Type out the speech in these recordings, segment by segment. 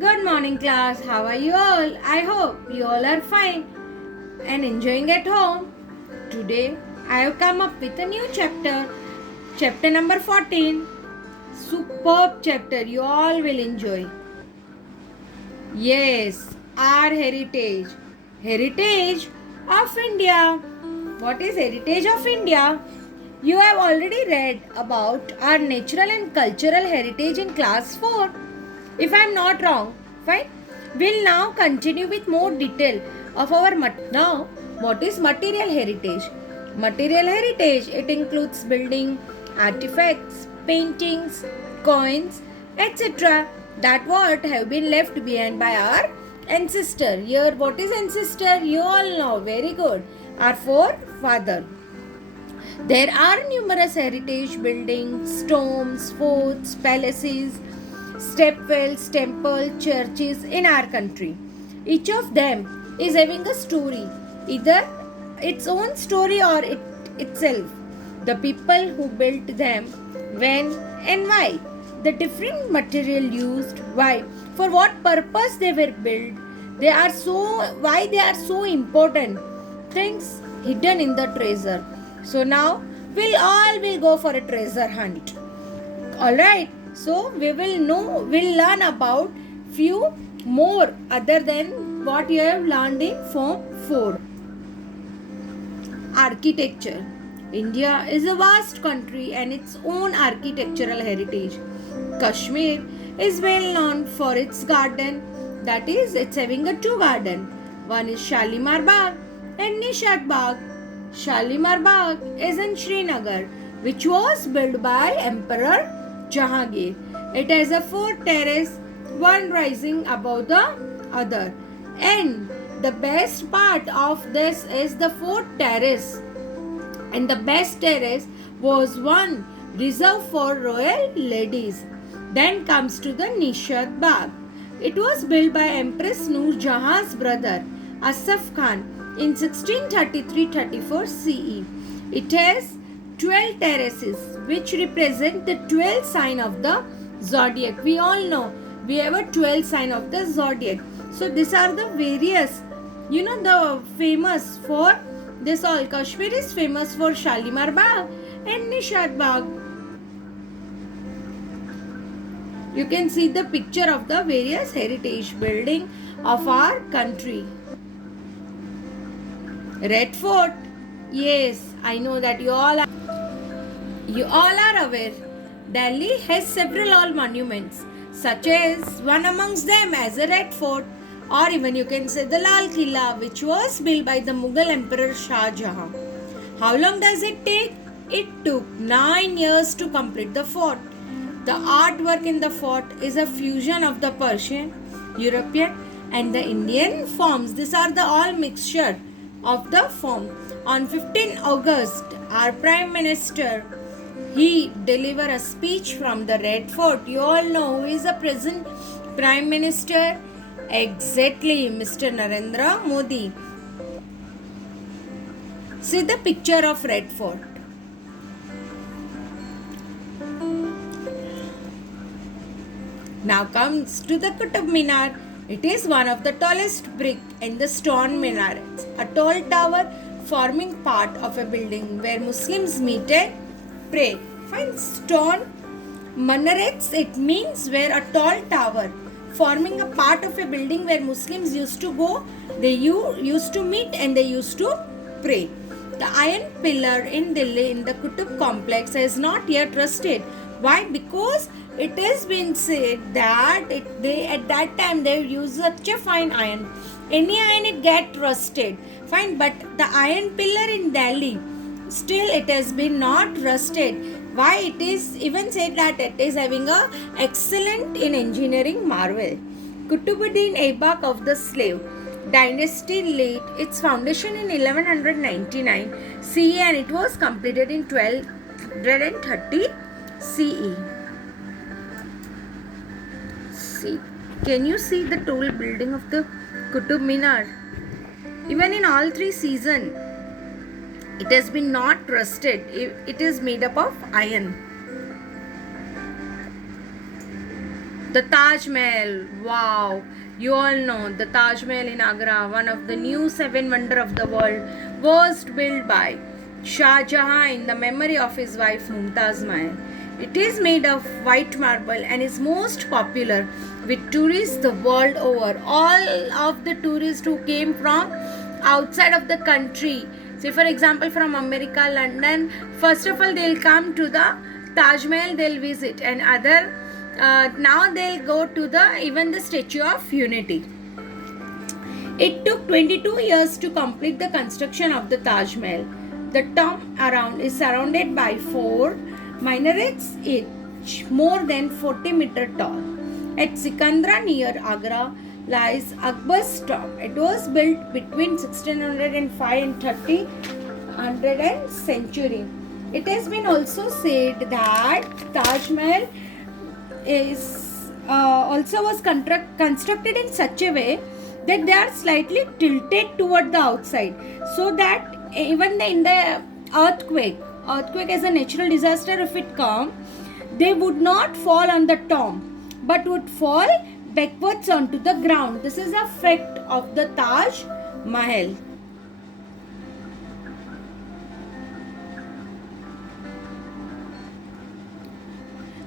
Good morning, class. How are you all? I hope you all are fine and enjoying at home. Today, I have come up with a new chapter number 14. Superb chapter, you all will enjoy. Yes, our heritage. Heritage of India. What is heritage of India? You have already read about our natural and cultural heritage in class 4. If I am not wrong, fine. We'll now continue with more detail of our now. What is material heritage? Material heritage, it includes building, artifacts, paintings, coins, etc. that what have been left behind by our ancestor. Here, what is ancestor? You all know very good. Our forefather. There are numerous heritage buildings, tombs, forts, palaces, stepwells, temples, churches in our country. Each of them is having a story, either its own story or itself. The people who built them, when and why, the different material used, why, for what purpose they were built, why they are so important, things hidden in the treasure. So now we'll go for a treasure hunt. Alright, so we'll learn about few more other than what you have learned in Form 4. Architecture. India is a vast country and its own architectural heritage. Kashmir is well known for its garden, that is, it's having a two garden. One is Shalimar Bagh and Nishat Bagh. Shalimar Bagh is in Srinagar, which was built by Emperor Jahangir. It has a four terrace, one rising above the other. And the best part of this is the fourth terrace. And the best terrace was one reserved for royal ladies. Then comes to the Nishat Bagh. It was built by Empress Noor Jahan's brother Asaf Khan in 1633-34 CE. It has 12 terraces which represent the 12 sign of the zodiac. We all know we have a 12 sign of the zodiac. So these are the various, the famous for this all. Kashmir is famous for Shalimar Bagh and Nishat Bagh. You can see the picture of the various heritage building of our country. Red Fort. Yes, I know that you all are aware. Delhi has several old monuments, such as one amongst them as a Red Fort, or even you can say the Lal Qila, which was built by the Mughal Emperor Shah Jahan. How long does it take? It took 9 years to complete the fort. The artwork in the fort is a fusion of the Persian, European and the Indian forms. These are the all mixture of the form. On 15 August, our Prime Minister, he delivered a speech from the Red Fort. You all know who is the present Prime Minister? Exactly, Mr. Narendra Modi. See the picture of Red Fort. Now comes to the Qutub Minar. It is one of the tallest brick in the stone minarets, a tall tower forming part of a building where Muslims meet and pray. Find stone minarets, it means where a tall tower forming a part of a building where Muslims used to go, they used to meet and they used to pray. The iron pillar in Delhi in the Qutub complex has not yet rusted. Why? Because it has been said that at that time they used such a fine iron. Any iron it get rusted. Fine, but the iron pillar in Delhi, still it has been not rusted. Why? It is even said that it is having a excellent in engineering marvel. Qutbuddin Aibak of the Slave dynasty laid its foundation in 1199 CE and it was completed in 1230 CE. See, can you see the tall building of the Qutub Minar? Even in all three seasons, it has been not rusted. It is made up of iron. The Taj Mahal. Wow. You all know the Taj Mahal in Agra, one of the new seven wonders of the world, was built by Shah Jahan in the memory of his wife Mumtaz Mahal. It is made of white marble and is most popular with tourists the world over. All of the tourists who came from outside of the country, say for example from America, London, first of all they'll come to the Taj Mahal, they'll visit, and other now they'll go to the even the Statue of Unity. It took 22 years to complete the construction of the Taj Mahal. The tomb around is surrounded by 4 minarets, each more than 40 meters tall. At Sikandra near Agra lies Akbar's tomb. It was built between 1605 and 1300 century. It has been also said that Taj Mahal is also was constructed in such a way that they are slightly tilted toward the outside, so that even in the earthquake as a natural disaster, if it come, they would not fall on the tomb but would fall backwards onto the ground. This is the effect of the Taj Mahal.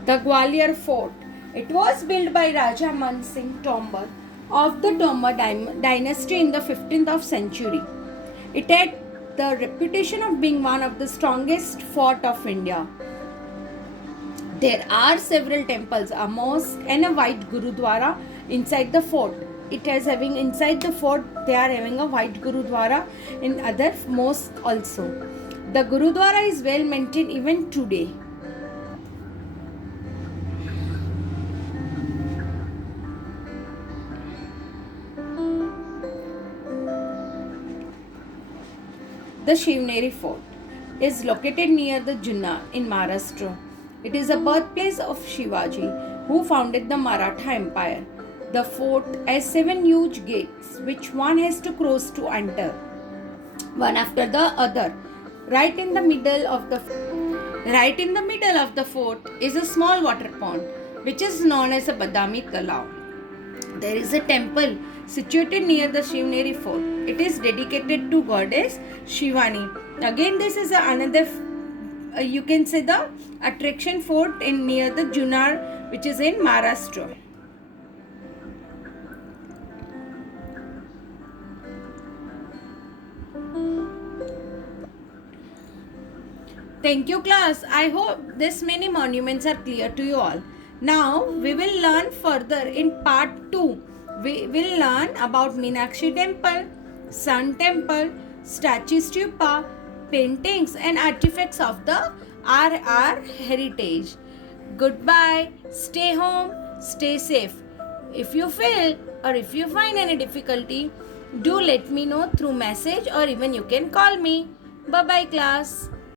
The Gwalior Fort. It was built by Raja Man Singh Tombar of the Tombar dynasty in the 15th century. It had the reputation of being one of the strongest fort of India. There are several temples, a mosque and a white Gurudwara inside the fort. It is having inside the fort, they are having a white Gurudwara in other mosques also. The Gurudwara is well maintained even today. The Shivneri Fort is located near the Junna in Maharashtra. It is the birthplace of Shivaji, who founded the Maratha Empire. The fort has 7 huge gates, which one has to cross to enter, one after the other. Right in the middle of the fort is a small water pond, which is known as a Badami Talao. There is a temple situated near the Shivneri Fort. It is dedicated to goddess Shivani. Again, this is another, you can say, the attraction fort in near the Junnar, which is in Maharashtra. Thank you, class. I hope this many monuments are clear to you all. Now we will learn further in part 2. We will learn about Meenakshi temple, Sun temple, statue stupa, paintings and artifacts of the RR heritage. Goodbye. Stay home. Stay safe. If you fail or if you find any difficulty, do let me know through message or even you can call me. Bye bye, class.